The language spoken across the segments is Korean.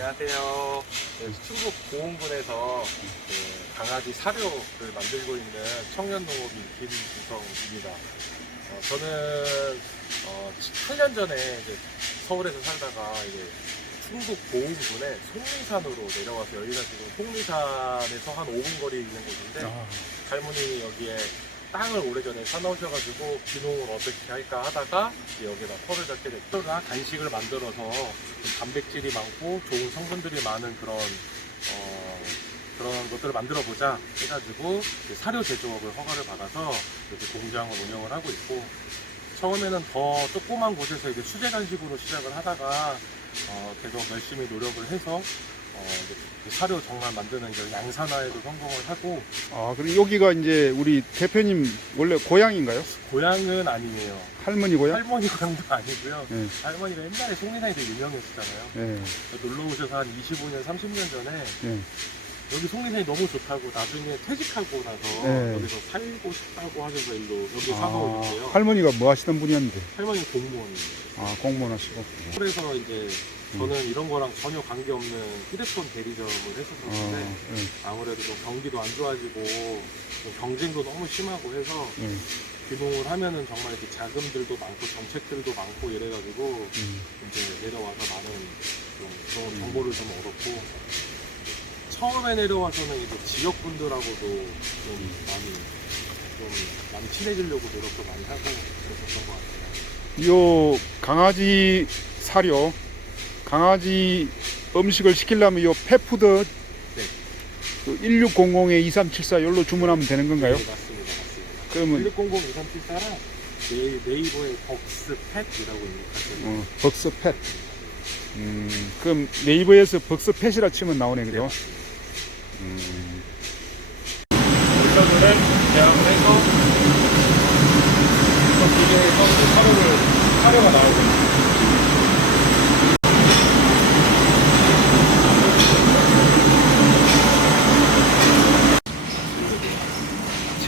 안녕하세요. 네, 충북 고흥군에서 그 강아지 사료를 만들고 있는 청년 농업인 김우성입니다. 어, 저는 어, 8년 전에 이제 서울에서 살다가 이제 충북 고흥군의 속리산으로 내려와서 여기가 지금 속리산에서 한 5분 거리에 있는 곳인데 아, 할머니 여기에 땅을 오래전에 사놓으셔가지고 기농을 어떻게 할까 하다가 여기다 털을 잡게 됐고 간식을 만들어서 좀 단백질이 많고 좋은 성분들이 많은 그런 어, 그런 것들을 만들어 보자 해가지고 사료 제조업을 허가를 받아서 이렇게 공장을 운영을 하고 있고 처음에는 더 조그만 곳에서 이제 수제 간식으로 시작을 하다가 어, 계속 열심히 노력을 해서 어, 그 사료 정말 만드는 그 양산화에도 성공을 하고 아, 그리고 여기가 이제 우리 대표님 원래 고향인가요? 고향은 아니에요. 할머니 고향? 할머니 고향도 아니고요. 네. 할머니가 옛날에 송리산이 되게 유명했었잖아요. 네. 놀러 오셔서 한 25년, 30년 전에 네. 여기 송리산이 너무 좋다고 나중에 퇴직하고 나서 네. 여기서 살고 싶다고 하셔서 일로 여기 사서 아, 오셨어요. 할머니가 뭐 하시던 분이었는데? 할머니 공무원이에요. 아, 공무원 하시고. 그래서 이제 음. 저는 이런 거랑 전혀 관계없는 휴대폰 대리점을 어, 했었는데 네. 아무래도 좀 경기도 안 좋아지고 좀 경쟁도 너무 심하고 해서 네. 귀농을 하면은 정말 이렇게 자금들도 많고 정책들도 많고 이래가지고 음. 이제 내려와서 많은 좀 그런 정보를 좀 얻었고 처음에 내려와서는 이제 지역 분들하고도 좀 많이 좀 많이 친해지려고 노력도 많이 하고 그랬었던 것 같아요. 요 강아지 사료, 강아지 음식을 시키려면 요 펫푸드 네. 1600에 2374 열로 주문하면 되는 건가요? 네, 맞습니다, 맞습니다. 그러면 1600 2374랑 네, 네이버에 벅스 팻이라고 입력하시면 어, 벅스 펫. 음, 그럼 네이버에서 벅스 펫이라 치면 나오네, 그죠? 음, 물건들을 대항을 해서 또 기계에서 이제 사료를 사료가 나오고 있습니다.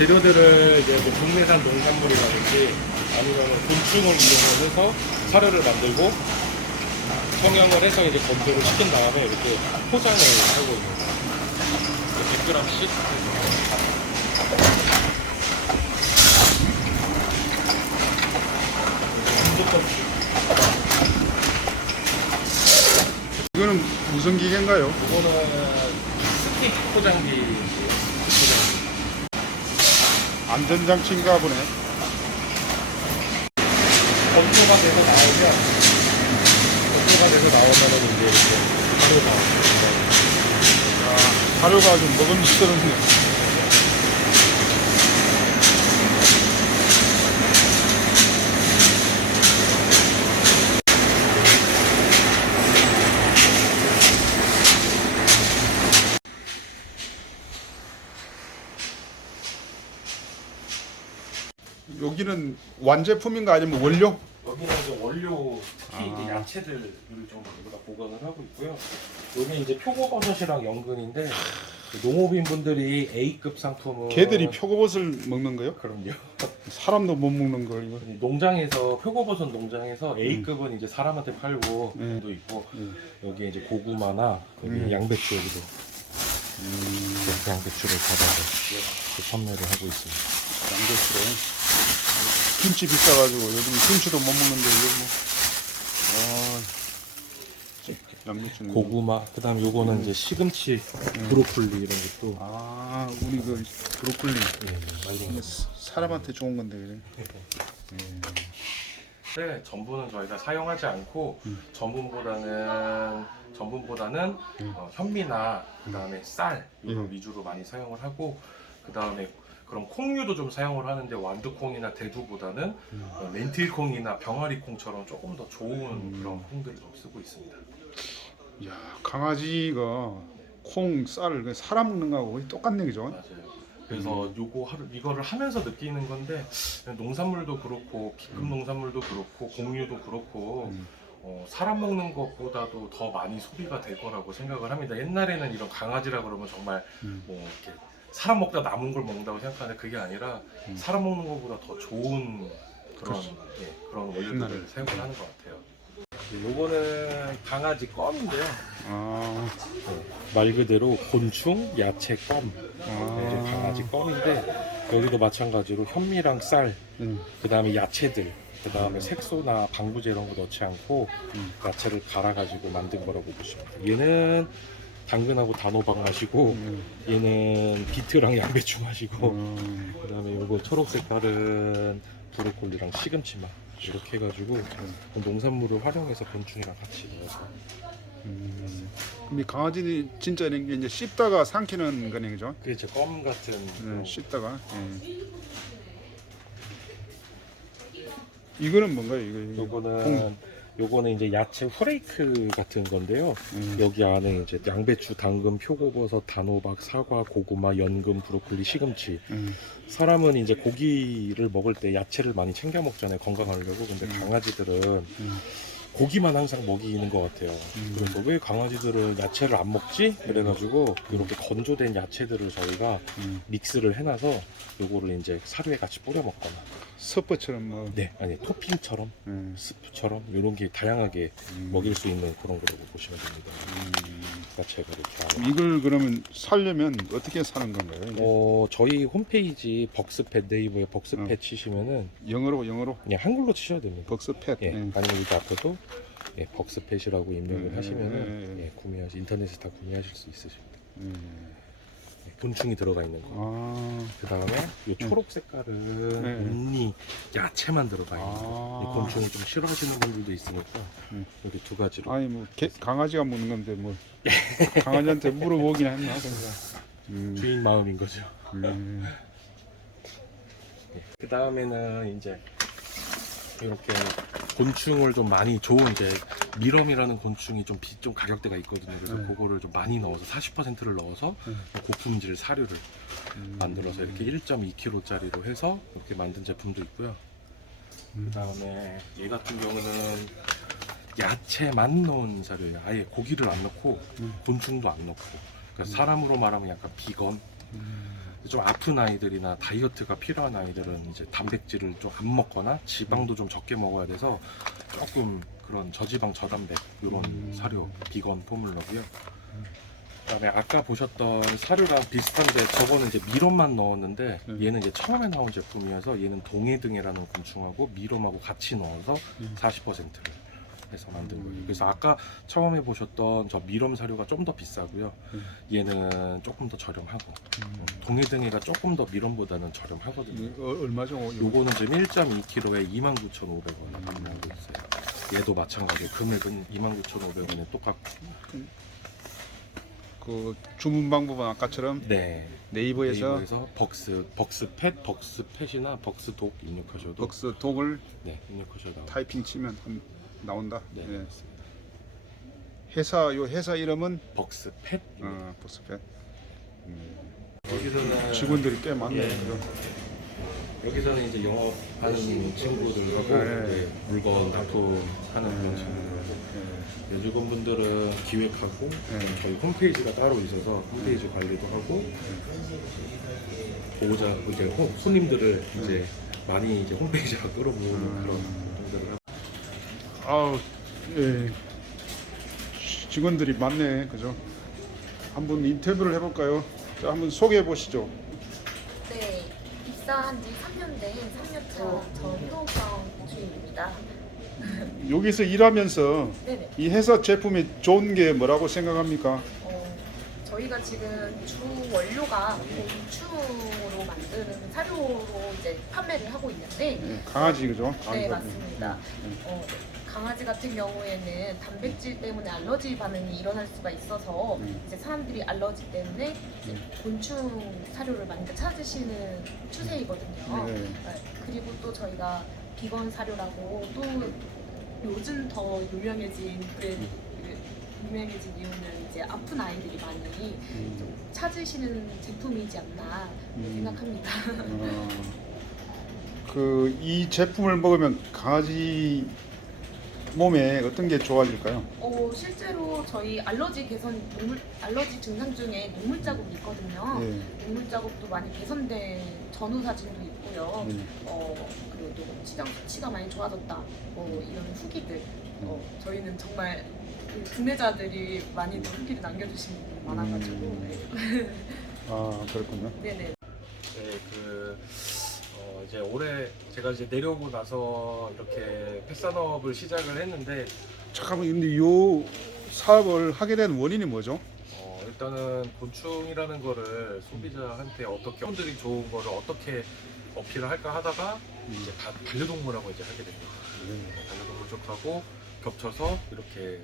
재료들을 이제 뭐 국내산 농산물이라든지 아니면 곤충을 이용을 해서 사료를 만들고 성형을 해서 이제 건조를 시킨 다음에 이렇게 포장을 하고 있는 거예요. 100g씩 이거는 무슨 기계인가요? 이거는 스틱 포장기 포장기 안전장치인가 보네. 건조가 돼서 나오면 건조가 돼서 나오면은 이제 이렇게 바로 나옵니다. 아, 사료가 좀 먹음직스럽네. 여기는 완제품인가 아니면 원료? 여기는 이제 원료 특히 이제 아. 야채들을 좀 여기다 보관을 하고 있고요. 여기 이제 표고버섯이랑 연근인데 그 농업인 분들이 A급 상품은 개들이 표고버섯을 먹는 거요? 그럼요. 사람도 못 먹는 걸 이거. 농장에서 표고버섯 농장에서 A급은 이제 사람한테 팔고 네. 도 있고 음. 여기 이제 고구마나 여기 음. 양배추 여기도 음, 이렇게 양배추를 받아서 이렇게 판매를 하고 있습니다. 양배추로. 김치 비싸가지고 요즘 김치도 못 먹는데 이거 뭐. 아. 고구마, 그다음 요거는 이제 시금치, 브로콜리 이런 것도 아, 우리 그 브로콜리. 예, 말린 거. 사람한테 좋은 건데 그래. 네, 전분은 저희가 사용하지 않고 음. 전분보다는 전분보다는 음. 어, 현미나 그다음에 쌀 이런 음. 위주로 많이 사용을 하고 그다음에 그런 콩류도 좀 사용을 하는데 완두콩이나 대두보다는 음. 어, 렌틸콩이나 병아리콩처럼 조금 더 좋은 음. 그런 콩들을 좀 쓰고 있습니다. 야, 강아지가 콩, 쌀, 그 사람 먹는 거하고 거의 똑같네, 그죠? 맞아요. 그래서 요거 하루 이거를 하면서 느끼는 건데 농산물도 그렇고 기금 농산물도 그렇고 공유도 그렇고 음. 어, 사람 먹는 것보다도 더 많이 소비가 될 거라고 생각을 합니다. 옛날에는 이런 강아지라 그러면 정말 음. 뭐 이렇게 사람 먹다 남은 걸 먹는다고 생각하는데 그게 아니라 음. 사람 먹는 것보다 더 좋은 그런 그렇죠. 예, 그런 원료들을. 사용을 하는 것 같아요. 요거는 강아지 껌인데요. 아, 말 그대로 곤충, 야채 껌. 아. 이제 강아지 껌인데 여기도 마찬가지로 현미랑 쌀, 음, 그 다음에 야채들, 그 다음에 색소나 방부제 이런 거 넣지 않고 음. 야채를 갈아가지고 만든 거라고 보시면 돼요. 얘는 당근하고 단호박 맛이고 음, 얘는 비트랑 양배추 맛이고 음. 그 다음에 요거 초록 색깔은 브로콜리랑 시금치 맛 이렇게 해가지고 농산물을 활용해서 곤충이랑 같이 넣어서 음. 그럼 이 강아지 진짜 이런 게 이제 씹다가 삼키는 거네 그죠? 그게 제껌 같은 음, 그런 씹다가. 예. 이거는 뭔가요? 이거, 이거? 요거는 요거는 이제 야채 후레이크 같은 건데요. 음. 여기 안에 이제 양배추, 당근, 표고버섯, 단호박, 사과, 고구마, 연근, 브로콜리, 시금치. 음. 사람은 이제 고기를 먹을 때 야채를 많이 챙겨 먹잖아요. 건강하려고. 근데 음. 강아지들은 음. 고기만 항상 먹이는 것 같아요. 음. 그래서 왜 강아지들은 야채를 안 먹지? 그래가지고 이렇게 건조된 야채들을 저희가 음. 믹스를 해놔서 요거를 이제 사료에 같이 뿌려 먹거나 서퍼처럼 뭐. 네 아니 토핑처럼 음. 스프처럼 이런 게 다양하게 음. 먹일 수 있는 그런 거라고 보시면 됩니다. 음. 야채가 이렇게 안에. 이걸 그러면 살려면 어떻게 사는 건가요? 이게? 어 저희 홈페이지 벅스팻 네이버에 벅스팻 어. 치시면은 영어로 영어로 그냥 한글로 치셔야 됩니다. 벅스 팻. 예, 예. 아니면 여기 앞에도 예, 벅스팻이라고 입력을 음, 하시면은 음, 음. 예, 구매하시 인터넷에 다 구매하실 수 있으십니다. 음. 예, 곤충이 들어가 있는 거. 아. 그 다음에 이 초록 색깔은 네. 온리 야채만 들어가 있는 거. 이 아. 곤충을 좀 싫어하시는 분들도 있으니까 음. 이렇게 두 가지로. 아니 뭐 개, 강아지가 묻는 건데 뭐 강아지한테 물어보긴 했나. 음. 주인 마음인 거죠. 음. 그 다음에는 이제 이렇게 곤충을 좀 많이 좋은 이제 미럼이라는 곤충이 좀, 비, 좀 가격대가 있거든요. 그래서 네. 그거를 좀 많이 넣어서 40%를 넣어서 네. 고품질 사료를 음. 만들어서 이렇게 1.2kg짜리로 해서 이렇게 만든 제품도 있고요. 음. 그 다음에 얘 같은 경우는 야채만 넣은 사료예요. 아예 고기를 안 넣고 음. 곤충도 안 넣고. 그러니까 사람으로 말하면 약간 비건. 음. 좀 아픈 아이들이나 다이어트가 필요한 아이들은 이제 단백질을 좀 안 먹거나 지방도 좀 적게 먹어야 돼서 조금 그런 저지방 저단백 이런 음. 사료 비건 포뮬러고요. 그다음에 아까 보셨던 사료랑 비슷한데 저거는 이제 미럼만 넣었는데 음. 얘는 이제 처음에 나온 제품이어서 얘는 동해등이라는 곤충하고 미럼하고 같이 넣어서 음. 40%를 해서 만든 거예요. 음. 그래서 아까 처음에 보셨던 저 미럼 사료가 좀 더 비싸고요. 음. 얘는 조금 더 저렴하고 음. 동해등이가 조금 더 미럼보다는 저렴하거든요. 이거 어, 얼마죠? 요거? 요거는 지금 1.2kg에 29,500원 판매하고 있어요. 얘도 마찬가지로 금액은 29,500원에 똑같고. 그 주문 방법은 아까처럼 네. 네이버에서 네이버에서 벅스 벅스 팻 벅스 팻이나 벅스 독 입력하셔도 벅스 독을 네 입력하셔도. 타이핑 치면 한- 나온다. 네, 예. 맞습니다. 회사 요 회사 이름은 벅스팻. 어, 벅스팻. 음. 여기서는 직원들이 꽤 많네. 예. 그죠? 여기서는 이제 영업하는 친구들하고 네. 이제 물건 납품 하는 그런 예. 친구들하고 예. 이 직원분들은 기획하고 네. 저희 홈페이지가 따로 있어서 홈페이지 관리도 하고 보호자 이제 호- 손님들을 이제 많이 이제 홈페이지가 끌어모으는 음. 그런 활동들을 하고 아우 예. 직원들이 많네. 그죠? 한번 인터뷰를 해볼까요? 자, 한번 소개해 보시죠. 네, 입사한 지 3년 된 3년 차 전효성 주임입니다. 여기서 일하면서 네네. 이 회사 제품이 좋은 게 뭐라고 생각합니까? 어, 저희가 지금 주 원료가 곤충으로 만드는 사료로 이제 판매를 하고 있는데, 예, 강아지 그죠? 네 강아지. 맞습니다. 어, 강아지 같은 경우에는 단백질 때문에 알러지 반응이 일어날 수가 있어서 음. 이제 사람들이 알러지 때문에 이제 곤충 사료를 많이 찾으시는 추세이거든요. 네. 네, 그리고 또 저희가 비건 사료라고 또 요즘 더 유명해진 브랜드 그 유명해진 이유는 이제 아픈 아이들이 많이 음. 좀 찾으시는 제품이지 않나 음. 생각합니다. 그이 제품을 먹으면 강아지 몸에 어떤 게 좋아질까요? 어, 실제로 저희 알러지 개선 눈물 알러지 증상 중에 눈물 자국이 있거든요. 예. 눈물 자국도 많이 개선된 전후 사진도 있고요. 예. 어, 그리고 또 치장 수치가 많이 좋아졌다. 뭐 이런 후기들 어, 저희는 정말 그 구매자들이 많이 더 후기를 남겨주신 분들이 많아가지고 음. 네. 아 그렇군요. 네네 네, 그 어, 이제 올해 제가 이제 내려오고 나서 이렇게 펫산업을 시작을 했는데 잠깐만 근데 요 사업을 하게 된 원인이 뭐죠? 어, 일단은 곤충이라는 거를 소비자한테 어떻게 분들이 좋은 거를 어떻게 어필을 할까 하다가 이제 바- 반려동물하고 이제 하게 됩니다. 반려동물 쪽하고 겹쳐서 이렇게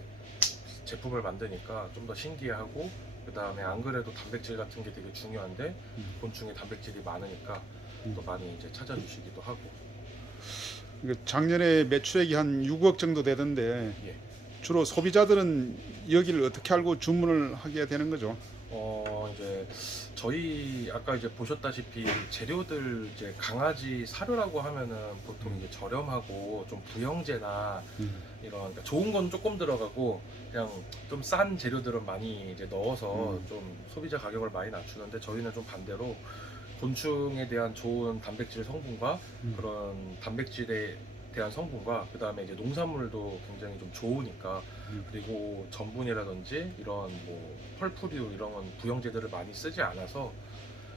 제품을 만드니까 좀 더 신기해하고 그 다음에 안 그래도 단백질 같은 게 되게 중요한데 음. 곤충에 단백질이 많으니까 음. 또 많이 이제 찾아주시기도 하고 작년에 매출액이 한 6억 정도 되던데 예. 주로 소비자들은 여기를 어떻게 알고 주문을 하게 되는 거죠? 어 이제 저희 아까 이제 보셨다시피 재료들 이제 강아지 사료라고 하면은 보통 이제 저렴하고 좀 부영제나 음. 이런 그러니까 좋은 건 조금 들어가고 그냥 좀 싼 재료들은 많이 이제 넣어서 음. 좀 소비자 가격을 많이 낮추는데 저희는 좀 반대로 곤충에 대한 좋은 단백질 성분과 음. 그런 단백질에 대한 성분과 그 다음에 이제 농산물도 굉장히 좀 좋으니까 음. 그리고 전분이라든지 이런 뭐 펄푸류 이런 건 부영제들을 많이 쓰지 않아서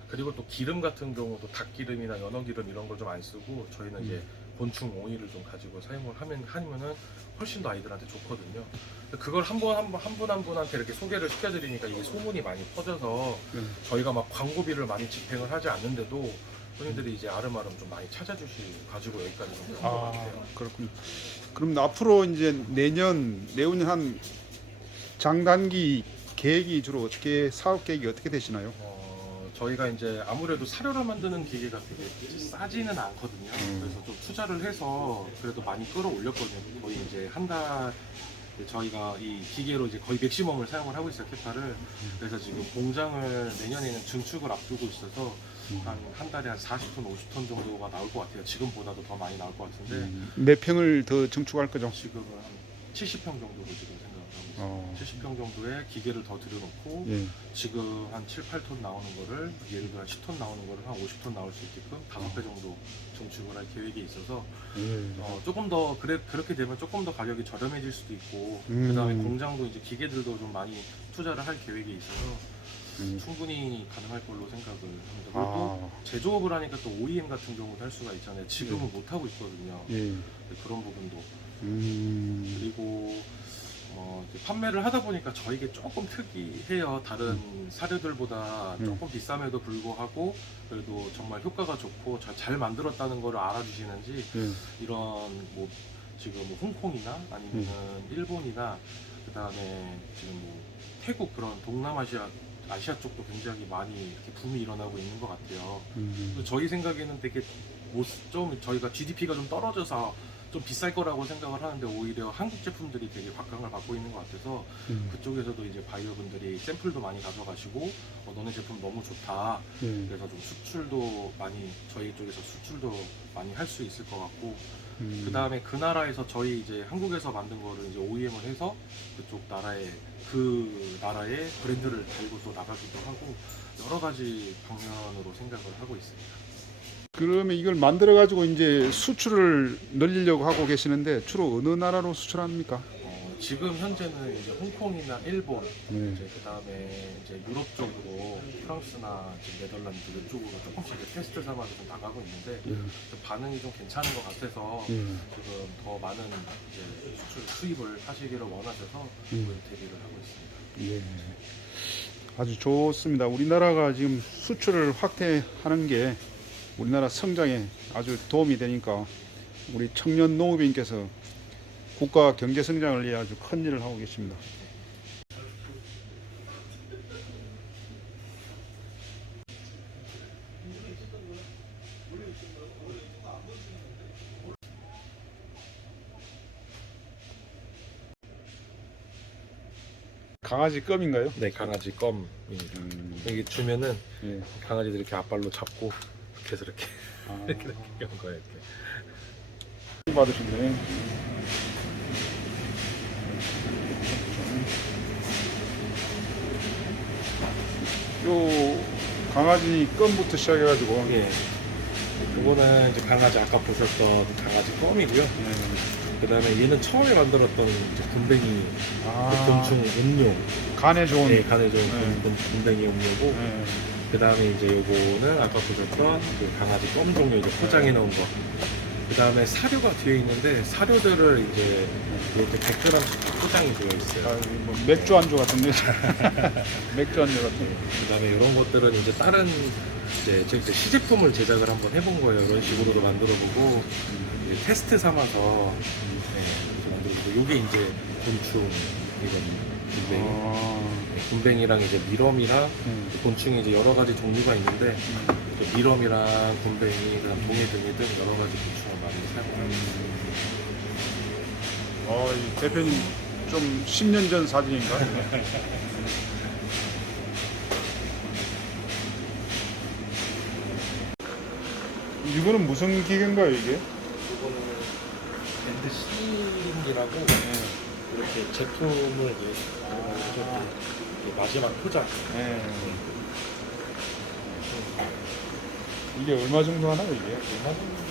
그리고 또 기름 같은 경우도 닭기름이나 연어기름 이런 걸 좀 안 쓰고 저희는 이제 곤충 오일을 좀 가지고 사용을 하면 하면은 훨씬 더 아이들한테 좋거든요. 그걸 한 번 한 분 한 분 한 분한테 이렇게 소개를 시켜드리니까 이게 소문이 많이 퍼져서 네. 저희가 막 광고비를 많이 집행을 하지 않는데도 손님들이 이제 아름아름 좀 많이 찾아주시 가지고 여기까지 좀온것아 같아요. 그렇군요. 그럼 앞으로 이제 내년 내후년 한 장단기 계획이 주로 어떻게 사업 계획이 어떻게 되시나요? 어, 저희가 이제 아무래도 사료를 만드는 기계가 되게 싸지는 않거든요. 음. 그래서 좀 투자를 해서 그래도 많이 끌어올렸거든요. 거의 이제 한 달 저희가 이 기계로 이제 거의 맥시멈을 사용을 하고 있어요, 캐파를. 그래서 지금 공장을 내년에는 증축을 앞두고 있어서 한, 한 달에 한 40톤, 50톤 정도가 나올 것 같아요. 지금보다도 더 많이 나올 것 같은데 음, 몇 평을 더 증축할 거죠? 지금은 한 70평 정도로 지금 어, 70평 정도의 기계를 더 들여놓고 예. 지금 한 7, 8톤 나오는 거를 예를 들어 한 10톤 나오는 거를 한 50톤 나올 수 있게끔 다섯 배 정도 증축을 할 계획이 있어서 예. 어, 조금 더 그래, 그렇게 되면 조금 더 가격이 저렴해질 수도 있고 음. 그다음에 공장도 이제 기계들도 좀 많이 투자를 할 계획이 있어서 음. 충분히 가능할 걸로 생각을 합니다. 그리고 또 아, 제조업을 하니까 또 OEM 같은 경우도 할 수가 있잖아요. 지금은 네. 못 하고 있거든요. 예. 그런 부분도 음, 그리고 어, 이제 판매를 하다 보니까 저에게 조금 특이해요. 다른 사료들보다 음. 조금 비쌈에도 불구하고 그래도 정말 효과가 좋고 잘, 잘 만들었다는 거를 알아주시는지 예. 이런 뭐 지금 뭐 홍콩이나 아니면은 일본이나 그 다음에 지금 뭐 태국 그런 동남아시아 아시아 쪽도 굉장히 많이 이렇게 붐이 일어나고 있는 것 같아요. 음, 그래서 저희 생각에는 되게 못- 좀 저희가 GDP가 좀 떨어져서 좀 비쌀 거라고 생각을 하는데 오히려 한국 제품들이 되게 각광을 받고 있는 것 같아서 음, 그쪽에서도 이제 바이어분들이 샘플도 많이 가져가시고 어, 너네 제품 너무 좋다 예. 그래서 좀 수출도 많이 저희 쪽에서 수출도 많이 할 수 있을 것 같고 음, 그 다음에 그 나라에서 저희 이제 한국에서 만든 거를 이제 OEM을 해서 그쪽 나라에 그 나라의 브랜드를 달고 또 나가기도 하고 여러 가지 방면으로 생각을 하고 있습니다. 그러면 이걸 만들어 가지고 이제 수출을 늘리려고 하고 계시는데 주로 어느 나라로 수출합니까? 어, 지금 현재는 이제 홍콩이나 일본, 네. 이제 그 다음에 이제 유럽 쪽으로 프랑스나 이제 네덜란드 이쪽으로 조금씩 이제 테스트 삼아서 좀 나가고 있는데 예. 좀 반응이 좀 괜찮은 것 같아서 예. 지금 더 많은 이제 수출 수입을 하시기를 원하셔서 음. 지금 대비를 하고 있습니다. 예. 아주 좋습니다. 우리나라가 지금 수출을 확대하는 게 우리나라 성장에 아주 도움이 되니까 우리 청년 농업인께서 국가 경제 성장을 위해 아주 큰 일을 하고 계십니다. 강아지 껌인가요? 네, 강아지 껌입니다. 음, 여기 주면은 예. 강아지들 이렇게 앞발로 잡고 계속 이렇게 아, 이렇게 이렇게 한 거예요. 이렇게. 받으신데. 요 강아지 껌부터 시작해가지고 예. 요거는 이제 강아지 아까 보셨던 강아지 껌이고요. 예. 그다음에 얘는 처음에 만들었던 이제 군뱅이 아, 곤충 음료, 간에 좋은. 네, 간에 좋은 네. 군- 군뱅이 음료고, 네. 그 다음에 이제 요거는 아까 보셨던 그 강아지 껌 종류 이제 포장해 놓은 거. 그 다음에 사료가 뒤에 있는데 사료들을 이제 이렇게 100g씩 포장이 되어 아, 있어요. 뭐 맥주 안주 같은데. 맥주 안주 같은. 그다음에 이런 것들은 이제 다른 이제 이제 시제품을 제작을 한번 해본 거예요. 이런 식으로도 만들어보고 이제 테스트 삼아서 네, 이렇게 만들어보고 이게 이제 곤충이거든요. 군뱅이. 아, 네, 군뱅이랑 이제 미럼이랑 음. 곤충이 이제 여러 가지 종류가 있는데 이제 미럼이랑 곤뱅이, 그다음 동해 등이 등 여러 가지 곤충을 많이 사용하고 어, 이 대표님 좀 10년 전 사진인가? 이거는 무슨 기계인가요, 이게? 이거는 밴드 시링이라고 네. 이렇게 제품을 이제 아. 이제 마지막 포장 네. 이게 얼마 정도 하나요, 이게? 얼마 정도